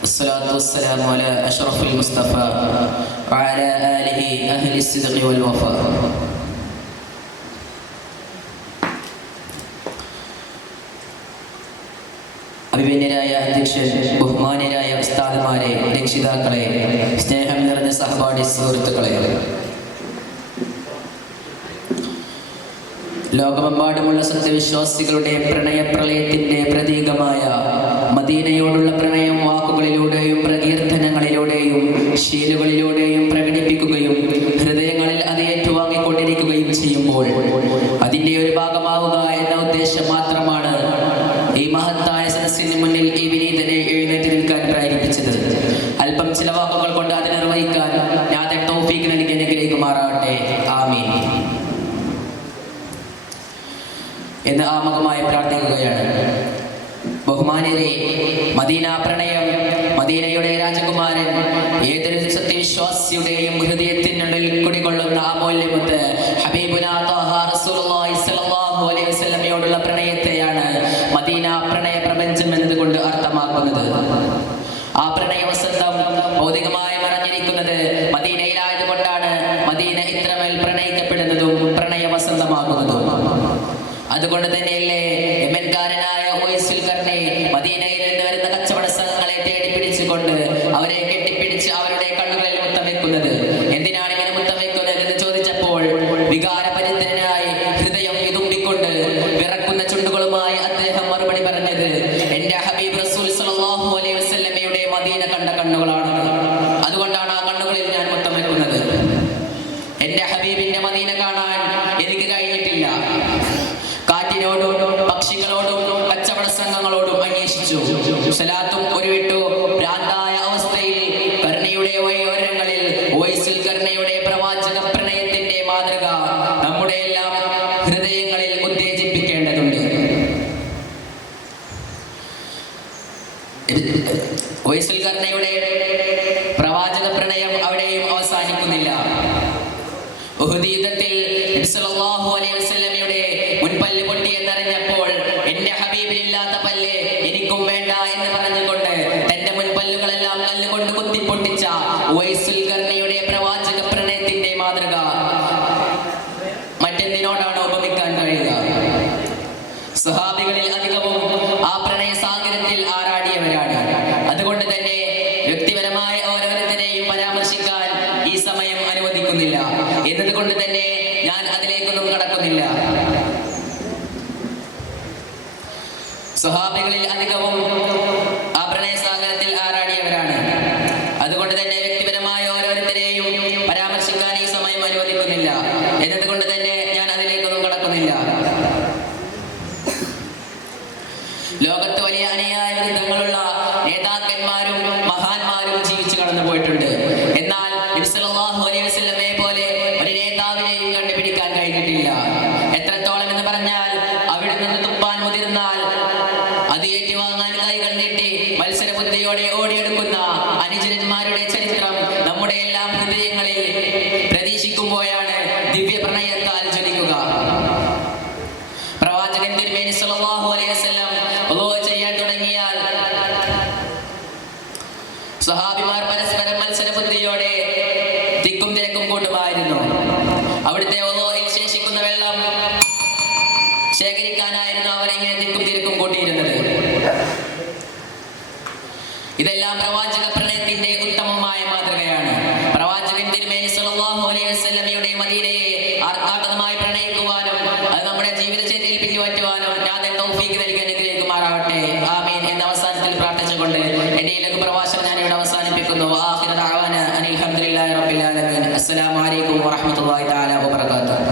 والصلاة والسلام على أشرف المصطفى وعلى آله أهل الصدق والوفاء. അഭിമന്യരായ അധ്യക്ഷൻ, ബഹുമാന്യരായ ഉസ്താദുമാരെ, രക്ഷിതാക്കളെ, സ്നേഹം നിറഞ്ഞ സഹപാഠി സുഹൃത്തുക്കളെ, ലോകമെമ്പാടുമുള്ള സത്യവിശ്വാസികളുടെ പ്രണയപ്രളയത്തിന്റെ പ്രതീകമായ മദീനയോടുള്ള പ്രണയം വാക്കുകളിലൂടെയും പ്രകീർത്തനങ്ങളിലൂടെയും ശീലുകളിലൂടെയും പ്രകടിപ്പിക്കുകയും ഹൃദയങ്ങളിൽ അത് ഏറ്റുവാങ്ങിക്കൊണ്ടിരിക്കുകയും ചെയ്യുമ്പോൾ അതിൻ്റെ ഒരു ഭാഗമാവുക എന്ന ഉദ്ദേശം മാത്രമാണ് ഈ മഹത്തായ സദസ്സിന് മുന്നിൽ ഈ വിനീതനെ എഴുന്നേറ്റ് നിൽക്കാൻ പ്രേരിപ്പിച്ചത്. അല്പം ചില വാക്കുകൾ കൊണ്ട് അത് നിർവഹിക്കാൻ നാഥൻ തൗഫീഖ് നൽകി അനുഗ്രഹിക്കുമാറാകട്ടെ. ആമീൻ എന്ന് ആമുഖമായി പ്രാർത്ഥിക്കുകയാണ്. ബഹുമാന്യരെ, മദീന പ്രണയം, മദീനയുടെ രാജകുമാരൻ, ഏതൊരു സത്യവിശ്വാസിയുടെയും ഹൃദയത്തിനുള്ളിൽ കുടികൊള്ളുന്ന അമൂല്യമുത്ത് ഹബീബുനാ ത്വാഹ റസൂലുള്ളാഹി സ്വല്ലല്ലാഹു അലൈഹി വസല്ലമയോടുള്ള പ്രണയത്തെയാണ് മദീന പ്രണയ പ്രപഞ്ചം എന്നതുകൊണ്ട് അർത്ഥമാക്കുന്നത്. ആ പ്രണയ വസന്തം ഭൗതികമായി മറഞ്ഞിരിക്കുന്നത് മദീനയിലായതുകൊണ്ടാണ് മദീന ഇത്രമേൽ പ്രണയിക്കപ്പെടുന്നതും പ്രണയ വസന്തമാകുന്നതും. അതുകൊണ്ട് തന്നെയല്ലേ യമൻകാരനായ ഉവൈസുൽ ഖർനി മദീനയിൽ നിന്ന് വരുന്ന കച്ചവട സംഘങ്ങളെ തേടി പിടിച്ചുകൊണ്ട് അവരെ കെട്ടിപ്പിടിച്ച് അവരുടെ കണ്ണുകളിൽ മുത്തം വെക്കുന്നത്. എന്തിനാണ് ഇങ്ങനെ മുത്തം വെക്കുന്നത് എന്ന് ചോദിച്ചപ്പോൾ വികാരപരിതനായി ഹൃദയം വിതുമ്പിക്കൊണ്ട് വിറക്കുന്ന ചുണ്ടുകളുമായി അദ്ദേഹം മറുപടി പറഞ്ഞത്, എന്റെ ഹബീബ് റസൂൽ സ്വല്ലല്ലാഹു അലൈഹി വസല്ലമയുടെ മദീന കണ്ട കണ്ണുകളാണ്, അതുകൊണ്ടാണ് ആ കണ്ണുകളിൽ ഞാൻ മുത്തം വെക്കുന്നത്. എന്റെ ഹബീബിന്റെ മദീന കാണാൻ എനിക്ക് കഴിഞ്ഞിട്ടില്ല. കാറ്റിനോടും പക്ഷികളോടും കച്ചവട സംഘങ്ങളോടും അന്വേഷിച്ചു. സലാത്തും ഉരുവിട്ടു. ഭ്രാന്തായ അവസ്ഥയിൽ കർണിയുടെ വഴിയോരങ്ങളിൽ ഉവൈസുൽ ഖർനിയുടെ പ്രവാചക പ്രണയത്തിന്റെ മാതൃക നമ്മുടെ എല്ലാം ഹൃദയങ്ങളിൽ ഉത്തേജിപ്പിക്കേണ്ടതുണ്ട്. ഉവൈസുൽ ഖർനിയുടെ പ്രവാചക പ്രണയം അവിടെയും അവസാനിക്കുന്നില്ല. ഉഹുദ് യുദ്ധത്തിൽ നബി സല്ലല്ലാഹു അലൈഹി വസല്ലമയുടെ മുൻപല്ല് പൊട്ടി എന്നറിഞ്ഞപ്പോൾ എന്റെ ഹബീബിനില്ലാത്ത പല്ല് എനിക്കും വേണ്ട എന്ന് പറഞ്ഞുകൊണ്ട് തന്റെ മുൻപല്ലുകളെല്ലാം കല്ലുകൊണ്ട് കുത്തിപ്പൊട്ടിച്ച ഉവൈസുൽ ഖർനിയുടെ പ്രവാചക പ്രണയത്തിന്റെ മാതൃക മറ്റെന്തിനോടാണ് ഉപമിക്കാൻ കഴിയുക? സ്വഹാബികളിൽ അധികവും ആ പ്രണയ സാഗരത്തിൽ ആറാടിയവരാണ്. അതുകൊണ്ട് തന്നെ വ്യക്തിപരമായ ഓരോരുത്തരെയും പരാമർശിക്കാൻ ഈ സമയം അനുവദിക്കുന്നില്ല. എന്നതുകൊണ്ട് തന്നെ ഞാൻ അതിലേക്കൊന്നും കടക്കുന്നില്ല. സ്വഹാബികളിൽ അധികവും ആ പ്രണയസാഗരത്തിൽ ആറാടിയവരാണ്. അതുകൊണ്ട് തന്നെ വ്യക്തിപരമായ ഓരോരുത്തരെയും പരാമർശിക്കാൻ ഈ സമയം അനുവദിക്കുന്നില്ല. എന്നതുകൊണ്ട് തന്നെ ഞാൻ അതിലേക്കൊന്നും കടക്കുന്നില്ല. ലോകത്ത് വലിയ അനുയായ വൃന്ദങ്ങളുള്ള നേതാക്കന്മാരും മഹാന്മാരും ജീവിച്ചു കടന്നു പോയിട്ടുണ്ട്. എന്നാൽ നബി സല്ലല്ലാഹു അലൈഹി വസല്ലമയെ പോലെ ഒരു നേതാവിനെയും കണ്ടുപിടിക്കാൻ കഴിഞ്ഞിട്ടില്ല. എത്രത്തോളം എന്ന് പറഞ്ഞാൽ അവിടെ നിന്ന് തുപ്പാൻ മുതിർന്നാൽ അത് ഏറ്റുവാങ്ങാൻ കൈകൾ നീട്ടി മത്സരബുദ്ധിയോടെ ഓടിയെടുക്കുന്ന അനുചരന്മാരുടെ ചരിത്രം നമ്മുടെ എല്ലാം ഹൃദയങ്ങളിൽ പ്രതീക്ഷിക്കുമ്പോഴാണ് ദിവ്യ പ്രണയത്താൽ ജ്വലിക്കുക. പ്രവാചകൻ തിരുമേനി സല്ലല്ലാഹു അലൈഹി വസല്ലം വുളൂ ചെയ്യാൻ തുടങ്ങിയാൽ സ്വഹാബിമാർ പരസ്പരം മത്സരബുദ്ധിയോടെ തിക്കും തിരക്കും കൂട്ടുമായിരുന്നു. അവിടുത്തെ വുളൂയിൽ ശേഷിക്കുന്ന വെള്ളം ശേഖരിക്കാനായിരുന്നു അവർ ഇങ്ങനെ തിക്കും തിരക്കും കൂട്ടിയിരുന്നത്. ഇതെല്ലാം പ്രവാചക പ്രണയത്തിന്റെ ഉത്തമമായ മാതൃകയാണ്. പ്രവാചകൻ തിരുമേനി സല്ലല്ലാഹു അലൈഹി വസല്ലമയുടെ മദീനയെ ആത്മാർത്ഥമായി പ്രണയിക്കുവാനും അത് നമ്മുടെ ജീവിതചര്യയിൽ പിൻപറ്റുവാനും നാഥൻ തൗഫീഖ് നൽകി അനുഗ്രഹിക്കുമാറാകട്ടെ. ആമീൻ എന്ന അവസാനത്തിൽ പ്രാർത്ഥിച്ചുകൊണ്ട് എന്റെ ഈ ലഘു പ്രഭാഷണം ഞാൻ ഇവിടെ അവസാനിപ്പിക്കുന്നു. ആഖിറു ദഅവാന അനിൽ ഹംദുലില്ലാഹി റബ്ബിൽ ആലമീൻ. അസ്സലാമു അലൈക്കും വറഹ്മത്തുള്ളാഹി തആല വബറകാതുഹു.